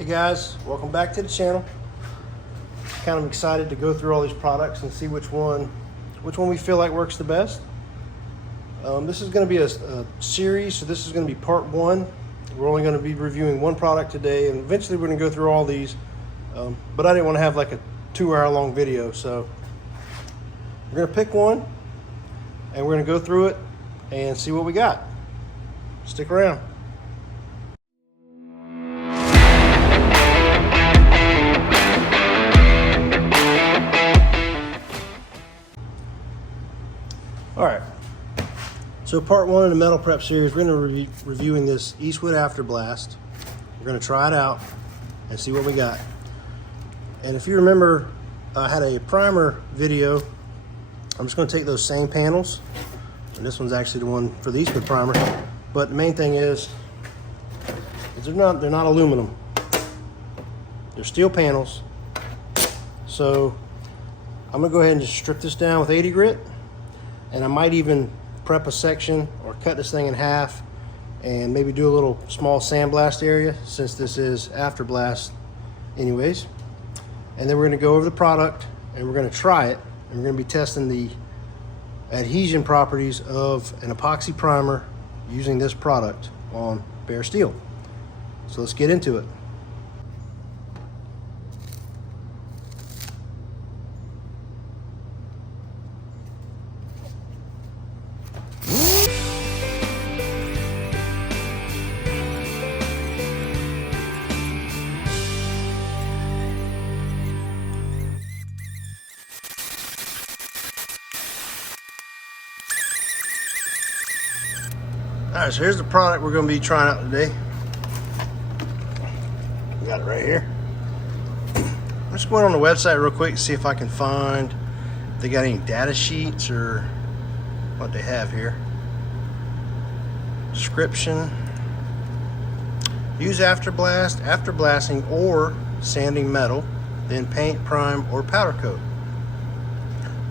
Hey guys, welcome back to the channel. Kind of excited to go through all these products and see which one we feel like works the best. This is going to be a series, so this is going to be part one. We're only going to be reviewing one product today, and eventually we're going to go through all these. But I didn't want to have like a 2-hour long video, so we're going to pick one and we're going to go through it and see what we got. Stick around. All right, so part one of the metal prep series, we're going to be reviewing this Eastwood Afterblast. We're going to try it out and see what we got. And if you remember, I had a primer video. I'm just going to take those same panels, and this one's actually the one for the Eastwood primer. But the main thing is they're not aluminum. They're steel panels. So I'm going to go ahead and just strip this down with 80 grit. And I might even prep a section or cut this thing in half and maybe do a little small sandblast area, since this is Afterblast anyways. And then we're going to go over the product and we're going to try it, and we're going to be testing the adhesion properties of an epoxy primer using this product on bare steel. So let's get into it. All right, so here's the product we're going to be trying out today. Got it right here. I'm just going on the website real quick to see if I can find if they got any data sheets or what they have here. Description. Use Afterblast, afterblasting or sanding metal, then paint, prime, or powder coat.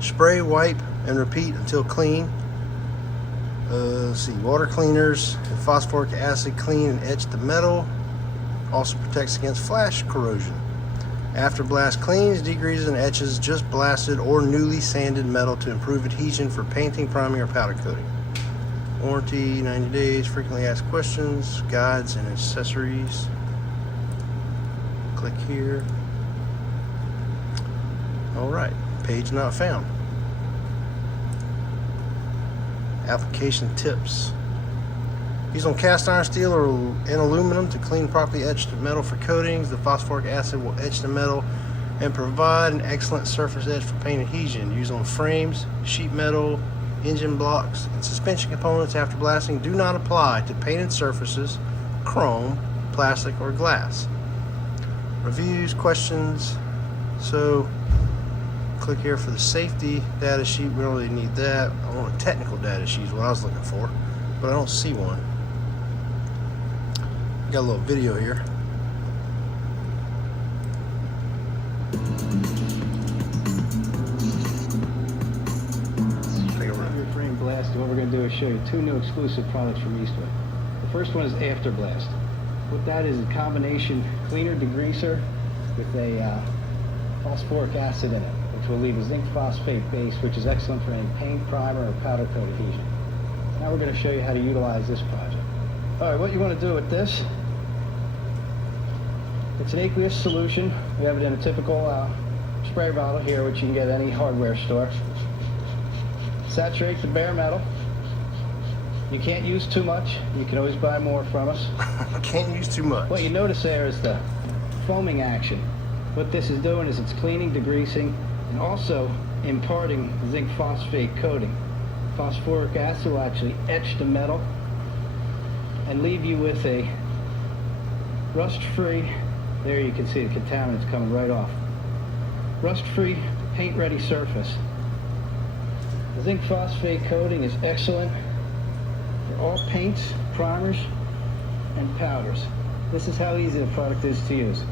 Spray, wipe, and repeat until clean. Let's see, water cleaners and phosphoric acid clean and etch the metal. Also protects against flash corrosion. Afterblast cleans, degreases, and etches just blasted or newly sanded metal to improve adhesion for painting, priming, or powder coating. Warranty 90 days, frequently asked questions, guides, and accessories. Click here. All right, page not found. Application tips. Use on cast iron steel or in aluminum to clean properly etched metal for coatings. The phosphoric acid will etch the metal and provide an excellent surface edge for paint adhesion. Use on frames, sheet metal, engine blocks, and suspension components after blasting. Do not apply to painted surfaces, chrome, plastic, or glass. Reviews, questions. So click here for the safety data sheet. We don't really need that. I want a technical data sheet is what I was looking for, but I don't see one. Got a little video here. Your frame blast. What we're going to do is show you two new exclusive products from Eastwood. The first one is Afterblast. What that is a combination cleaner degreaser with a phosphoric acid in it, which will leave a zinc phosphate base, which is excellent for any paint, primer, or powder coat adhesion. Now we're going to show you how to utilize this project. All right, what you want to do with this, it's an aqueous solution. We have it in a typical spray bottle here, which you can get at any hardware store. Saturate the bare metal. You can't use too much. You can always buy more from us. Can't use too much. What you notice there is the foaming action. What this is doing is it's cleaning, degreasing, and also imparting zinc phosphate coating. Phosphoric acid will actually etch the metal and leave you with a rust-free, there you can see the contaminants coming right off, rust-free, paint-ready surface. The zinc phosphate coating is excellent for all paints, primers, and powders. This is how easy the product is to use.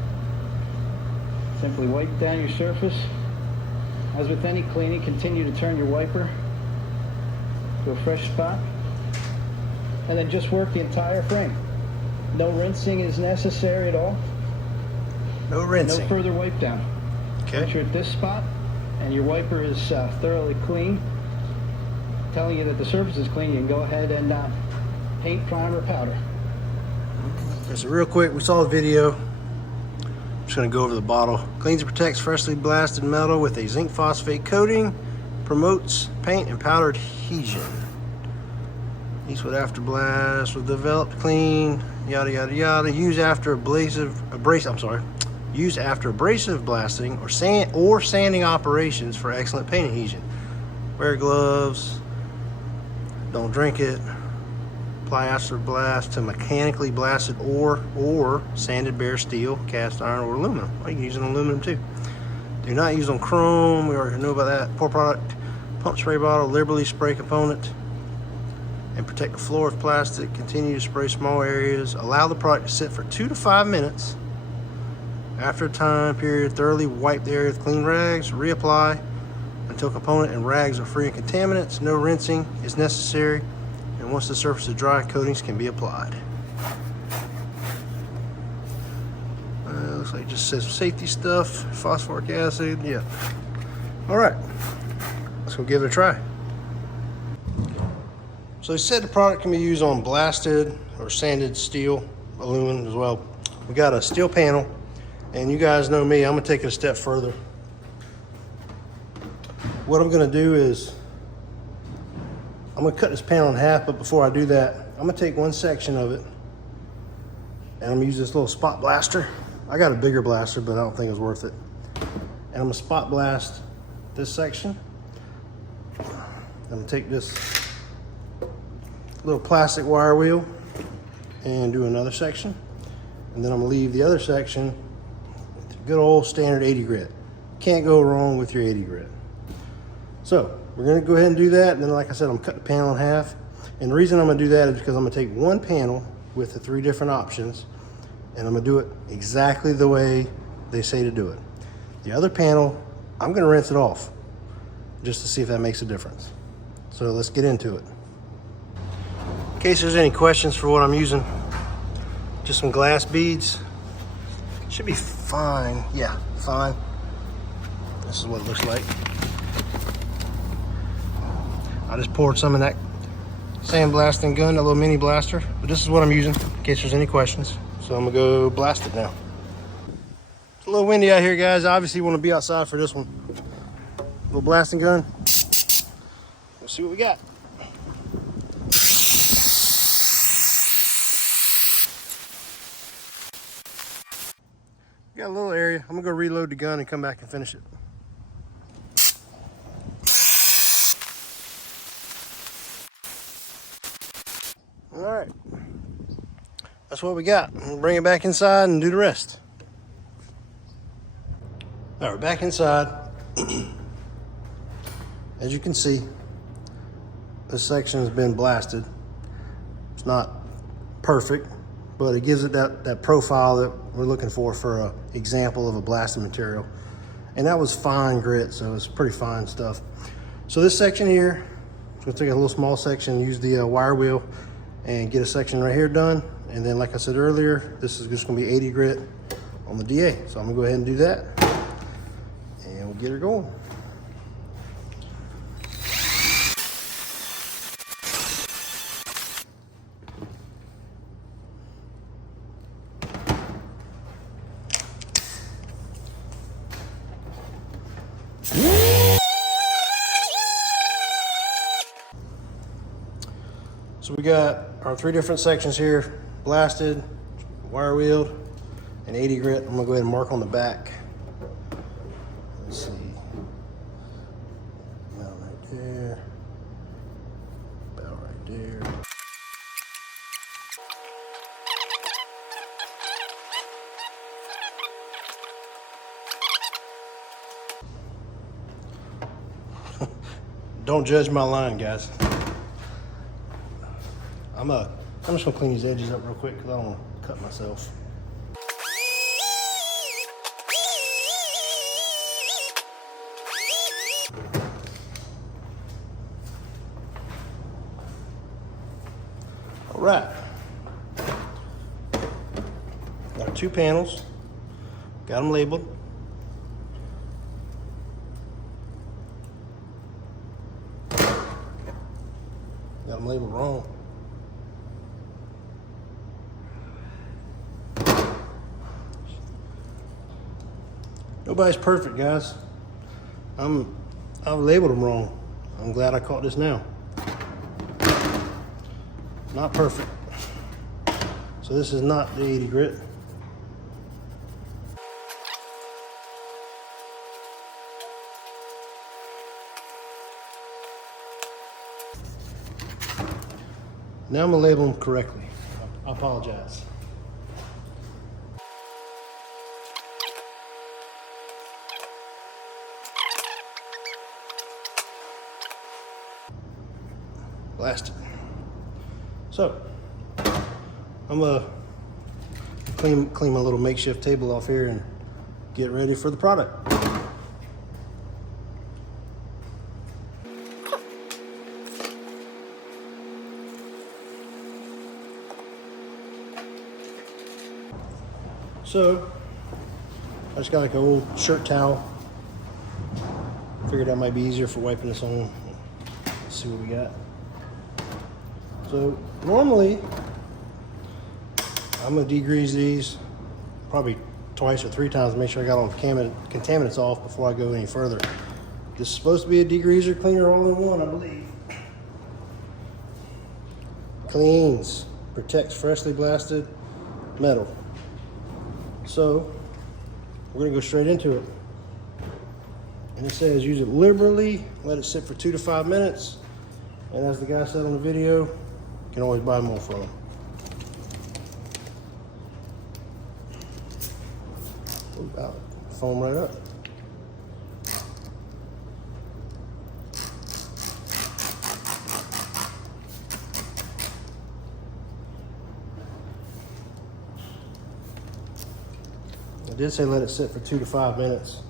Simply wipe down your surface. As with any cleaning, continue to turn your wiper to a fresh spot, and then just work the entire frame. No rinsing is necessary at all. No No rinsing. further wipe down. Once Okay. you're at this spot and your wiper is thoroughly clean, telling you that the surface is clean, you can go ahead and paint, primer, powder. Okay, so real quick, we saw a video. I'm just gonna go over the bottle. Cleans and protects freshly blasted metal with a zinc phosphate coating. Promotes paint and powder adhesion. Eastwood Afterblast was developed clean, yada yada yada. Used after abrasive blasting or sanding operations for excellent paint adhesion. Wear gloves. Don't drink it. Apply Afterblast to mechanically blasted ore or sanded bare steel, cast iron, or aluminum. Well, you can use it on aluminum too. Do not use on chrome. We already know about that. Pour product, pump spray bottle, liberally spray component, and protect the floor with plastic. Continue to spray small areas. Allow the product to sit for 2 to 5 minutes. After a time period, thoroughly wipe the area with clean rags. Reapply until component and rags are free of contaminants. No rinsing is necessary. And once the surface is dry, coatings can be applied. Looks like it just says safety stuff, phosphoric acid, yeah. All right, let's go give it a try. So they said the product can be used on blasted or sanded steel, aluminum as well. We got a steel panel, and you guys know me, I'm gonna take it a step further. What I'm gonna do is, I'm gonna cut this panel in half, but before I do that, I'm gonna take one section of it, and I'm gonna use this little spot blaster. I got a bigger blaster, but I don't think it's worth it. And I'm gonna spot blast this section. I'm gonna take this little plastic wire wheel and do another section. And then I'm gonna leave the other section with good old standard 80 grit. Can't go wrong with your 80 grit. So we're gonna go ahead and do that. And then, like I said, I'm gonna cut the panel in half. And the reason I'm gonna do that is because I'm gonna take one panel with the 3 different options, and I'm gonna do it exactly the way they say to do it. The other panel, I'm gonna rinse it off just to see if that makes a difference. So let's get into it. In case there's any questions for what I'm using, just some glass beads. Should be fine, yeah, fine. This is what it looks like. I just poured some in that sandblasting gun, that little mini blaster, but this is what I'm using in case there's any questions. So I'm gonna go blast it now. It's a little windy out here, guys. Obviously you wanna be outside for this one. Little blasting gun. Let's see what we got. Got a little area. I'm gonna go reload the gun and come back and finish it. All right, that's what we got. We'll bring it back inside and do the rest. All right, we're back inside. As you can see, this section has been blasted. It's not perfect, but it gives it that profile that we're looking for an example of a blasted material. And that was fine grit, so it's pretty fine stuff. So this section here, I'm gonna take a little small section, use the wire wheel, and get a section right here done. And then, like I said earlier, this is just gonna be 80 grit on the DA. So I'm gonna go ahead and do that, and we'll get her going. So we got our 3 different sections here: blasted, wire wheeled, and 80 grit. I'm gonna go ahead and mark on the back. Let's see. About right there. About right there. Don't judge my line, guys. I'm just gonna clean these edges up real quick because I don't want to cut myself. All right. Got 2 panels. Got them labeled. Got them labeled wrong. Nobody's perfect, guys. I've labeled them wrong. I'm glad I caught this now. Not perfect. So this is not the 80 grit. Now I'm gonna label them correctly. I apologize. Blasted. So I'm gonna clean my little makeshift table off here and get ready for the product. So I just got like an old shirt towel. Figured that might be easier for wiping this on. Let's see what we got. So normally I'm gonna degrease these probably twice or 3 times to make sure I got all the contaminants off before I go any further. This is supposed to be a degreaser cleaner all in one, I believe. Cleans, protects freshly blasted metal. So we're gonna go straight into it. And it says use it liberally, let it sit for 2 to 5 minutes. And as the guy said on the video, you can always buy more from him. About foam right up. I did say let it sit for 2 to 5 minutes.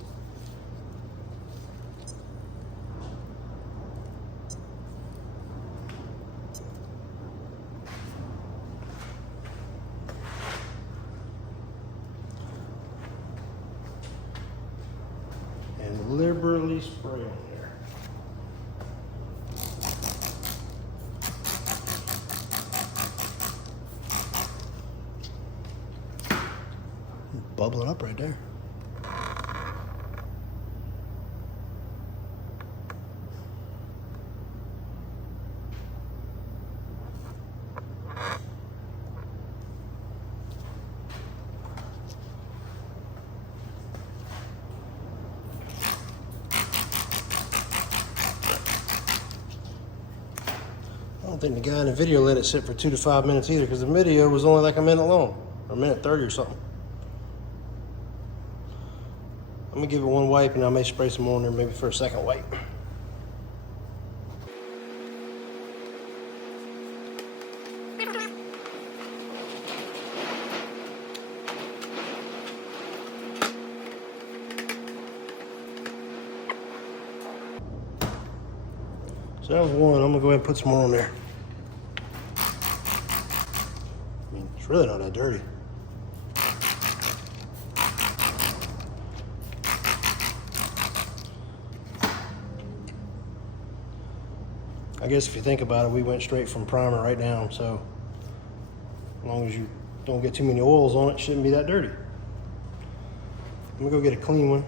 And liberally spray on there. Bubbling up right there. I don't think the guy in the video let it sit for 2 to 5 minutes either, because the video was only like a minute long, or a minute 30 or something. I'm gonna give it one wipe and I may spray some more on there maybe for a second wipe. So that was one. I'm gonna go ahead and put some more on there. I mean, it's really not that dirty. I guess if you think about it, we went straight from primer right down, so as long as you don't get too many oils on it, it shouldn't be that dirty. I'm gonna go get a clean one.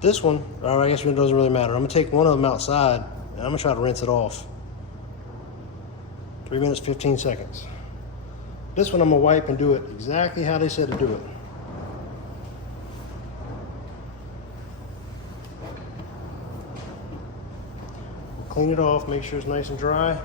This one, or I guess it doesn't really matter. I'm gonna take one of them outside and I'm gonna try to rinse it off. 3 minutes, 15 seconds. This one I'm gonna wipe and do it exactly how they said to do it. Clean it off, make sure it's nice and dry.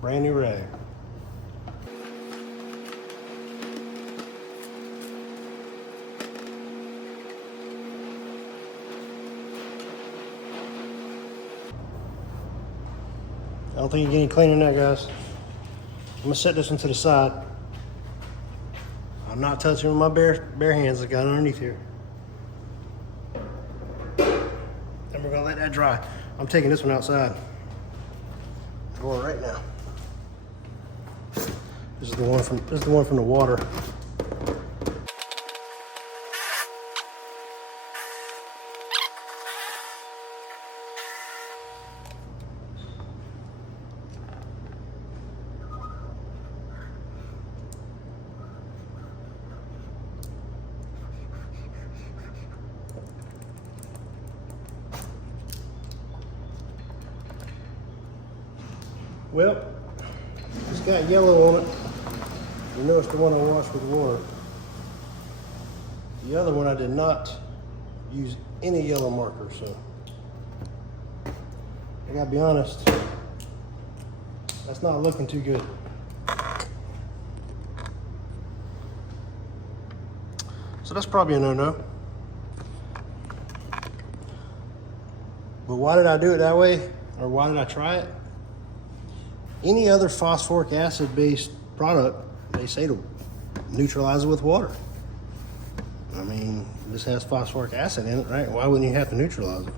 Brand new rag. I don't think you get any cleaner than that, guys. I'm gonna set this one to the side. I'm not touching with my bare hands. I got it underneath here. And we're gonna let that dry. I'm taking this one outside. I'm going right now. This is the one from the water. Well, it's got yellow on it. You know it's the one I washed with water. The other one I did not use any yellow marker, so I gotta be honest, that's not looking too good. So that's probably a no-no. But why did I do it that way? Or why did I try it? Any other phosphoric acid-based product, they say to neutralize it with water. I mean, this has phosphoric acid in it, right? Why wouldn't you have to neutralize it?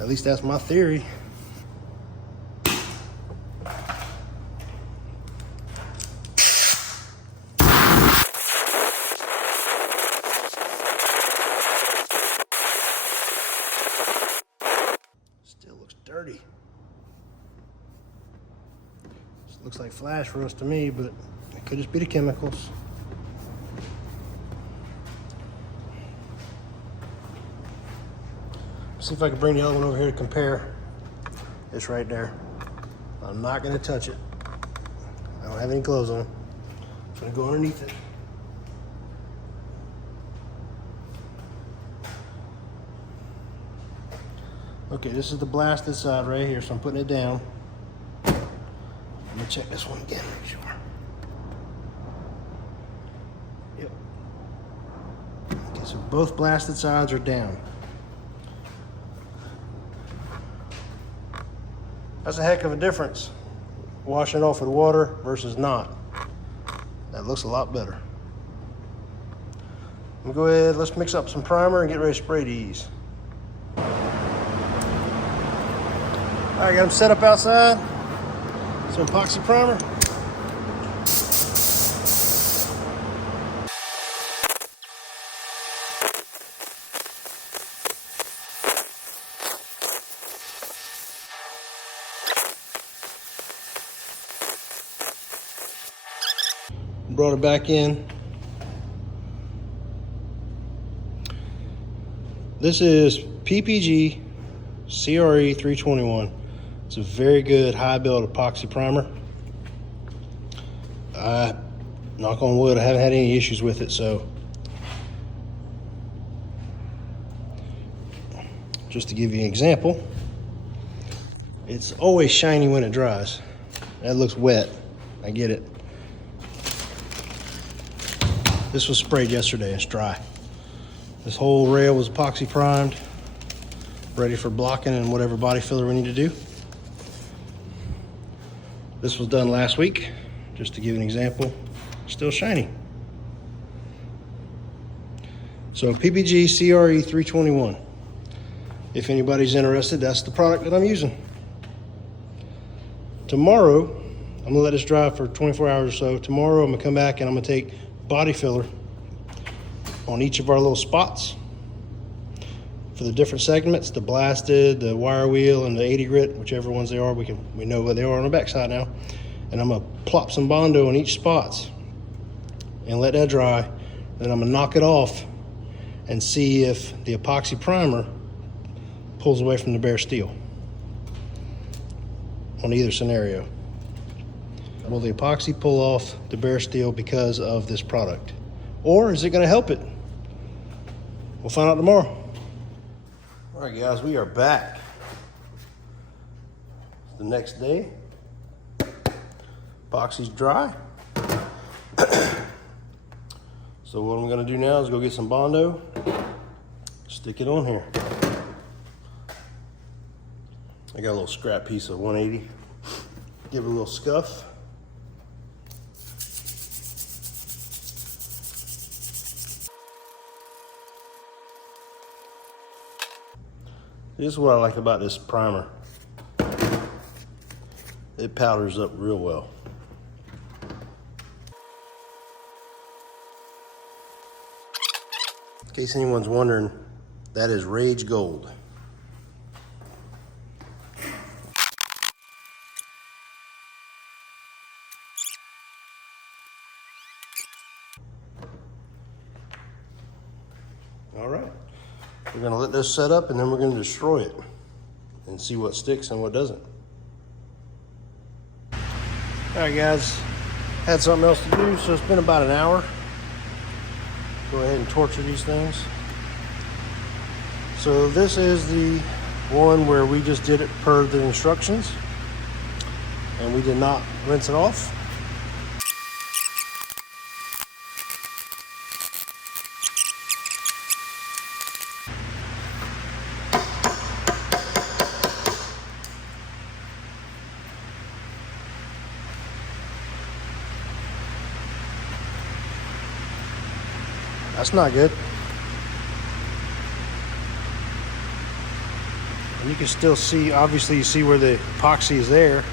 At least that's my theory. Still looks dirty. Looks like flash for us to me, but it could just be the chemicals. See if I can bring the other one over here to compare. It's right there. I'm not gonna touch it. I don't have any gloves on. I'm gonna go underneath it. Okay, this is the blasted side right here, so I'm putting it down. Let me check this one again, make sure. Yep. Okay, so both blasted sides are down. That's a heck of a difference. Washing it off with water versus not. That looks a lot better. I'm gonna go ahead, let's mix up some primer and get ready to spray these. All right, got them set up outside. Some epoxy primer. Brought it back in. This is PPG CRE 321. It's a very good high build epoxy primer. Knock on wood, I haven't had any issues with it, so just to give you an example, it's always shiny when it dries. That looks wet, I get it. This was sprayed yesterday, it's dry. This whole rail was epoxy primed, ready for blocking and whatever body filler we need to do. This was done last week, just to give an example. Still shiny. So PPG CRE 321. If anybody's interested, that's the product that I'm using. Tomorrow, I'm gonna let this dry for 24 hours or so. Tomorrow, I'm gonna come back and I'm gonna take body filler on each of our little spots for the different segments, the blasted, the wire wheel, and the 80 grit, whichever ones they are. We know what they are on the backside now. And I'm gonna plop some Bondo on each spots and let that dry. Then I'm gonna knock it off and see if the epoxy primer pulls away from the bare steel on either scenario. Will the epoxy pull off the bare steel because of this product? Or is it gonna help it? We'll find out tomorrow. All right, guys, we are back. The next day, epoxy's dry. So what I'm gonna do now is go get some Bondo, stick it on here. I got a little scrap piece of 180. Give it a little scuff. This is what I like about this primer. It powders up real well. In case anyone's wondering, that is Rage Gold. All right, we're gonna let this set up and then we're gonna destroy it and see what sticks and what doesn't. All right guys, had something else to do, so it's been about an hour. Go ahead and torture these things. So this is the one where we just did it per the instructions and we did not rinse it off. That's not good. And you can still see, obviously you see where the epoxy is there.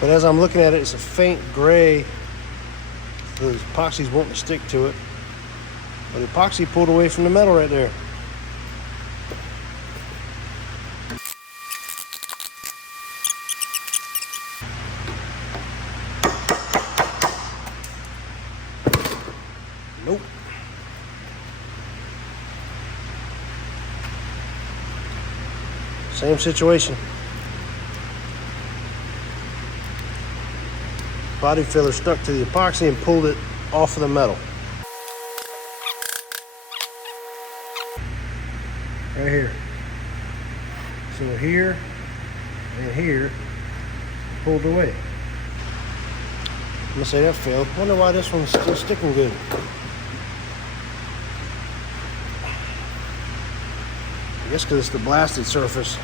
But as I'm looking at it, it's a faint gray. The epoxy's wanting to stick to it. But the epoxy pulled away from the metal right there. Nope. Same situation. Body filler stuck to the epoxy and pulled it off of the metal. Right here. So here and here pulled away. I'm gonna say that failed. Wonder why this one's still sticking good. I guess because it's the blasted surface.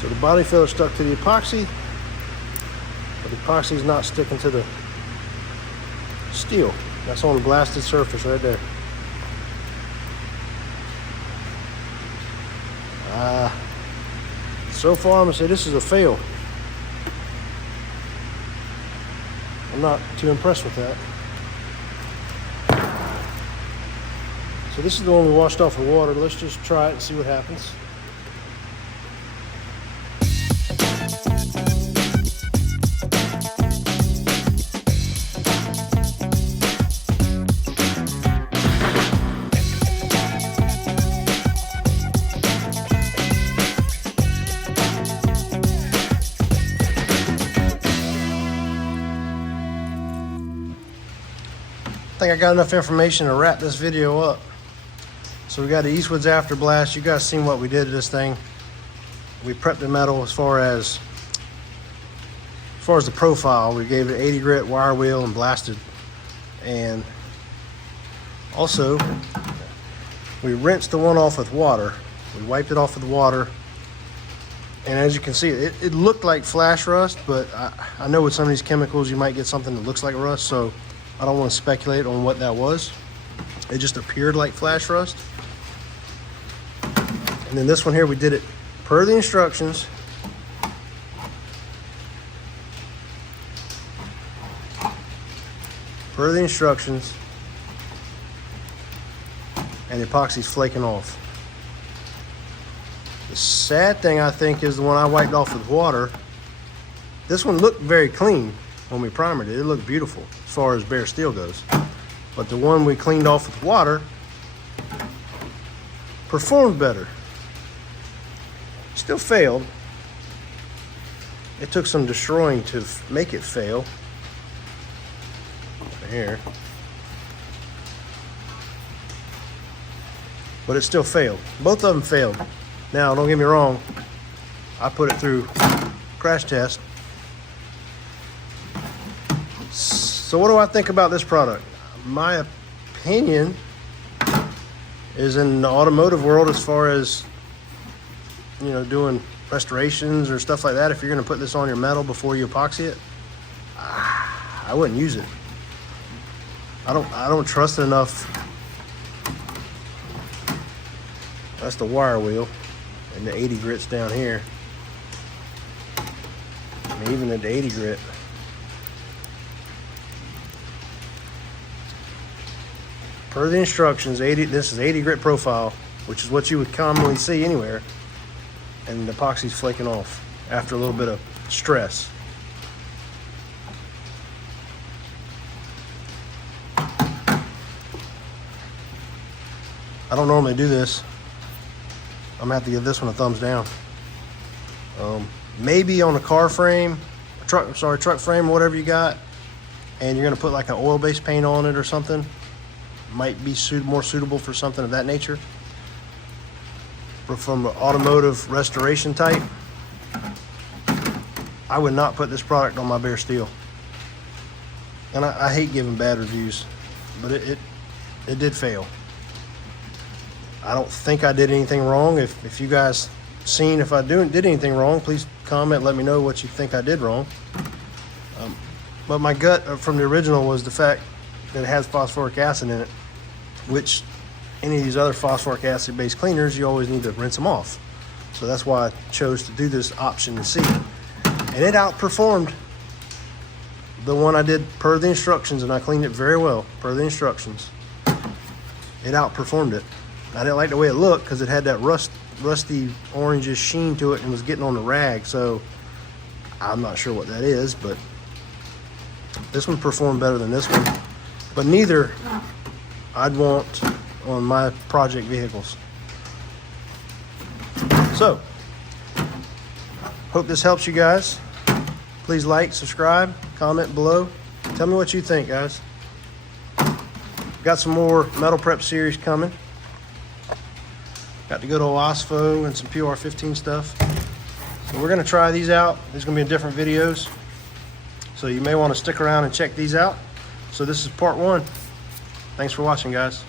So the body filler stuck to the epoxy, but the epoxy is not sticking to the steel. That's on the blasted surface right there. So far I'm gonna say this is a fail. I'm not too impressed with that. So this is the one we washed off with water. Let's just try it and see what happens. I think I got enough information to wrap this video up. So we got the Eastwood's Afterblast. You guys seen what we did to this thing. We prepped the metal as far as the profile. We gave it 80 grit wire wheel and blasted. And also we rinsed the one off with water. We wiped it off with water. And as you can see, it looked like flash rust, but I know with some of these chemicals you might get something that looks like rust, so I don't want to speculate on what that was. It just appeared like flash rust. And then this one here, we did it per the instructions. Per the instructions. And the epoxy's flaking off. The sad thing, I think, is the one I wiped off with water. This one looked very clean when we primered it. It looked beautiful as far as bare steel goes. But the one we cleaned off with water performed better. Still failed. It took some destroying to make it fail. Here. But it still failed. Both of them failed. Now, don't get me wrong. I put it through crash test So what do I think about this product? My opinion is in the automotive world, as far as, you know, doing restorations or stuff like that, if you're going to put this on your metal before you epoxy it, I wouldn't use it. I don't trust it enough. That's the wire wheel, and the 80 grit's down here. And even at the 80 grit, per the instructions, this is 80 grit profile, which is what you would commonly see anywhere, and the epoxy's flaking off after a little bit of stress. I don't normally do this. I'm gonna have to give this one a thumbs down. Maybe on a car frame, truck frame, or whatever you got, and you're gonna put like an oil-based paint on it or something, might be more suitable for something of that nature. But from an automotive restoration type, I would not put this product on my bare steel. And I hate giving bad reviews, but it did fail. I don't think I did anything wrong. If you guys seen if I did anything wrong, please comment, let me know what you think I did wrong. But my gut from the original was the fact that it has phosphoric acid in it, which any of these other phosphoric acid based cleaners, you always need to rinse them off. So that's why I chose to do this option C. And it outperformed the one I did per the instructions, and I cleaned it very well per the instructions. It outperformed it. I didn't like the way it looked because it had that rusty orangish sheen to it and was getting on the rag. So I'm not sure what that is, but this one performed better than this one. But neither I'd want on my project vehicles. So, hope this helps you guys. Please like, subscribe, comment below. Tell me what you think, guys. Got some more metal prep series coming. Got to go to OSFO and some PR15 stuff. So we're gonna try these out. These are gonna be in different videos. So you may want to stick around and check these out. So this is part 1. Thanks for watching, guys.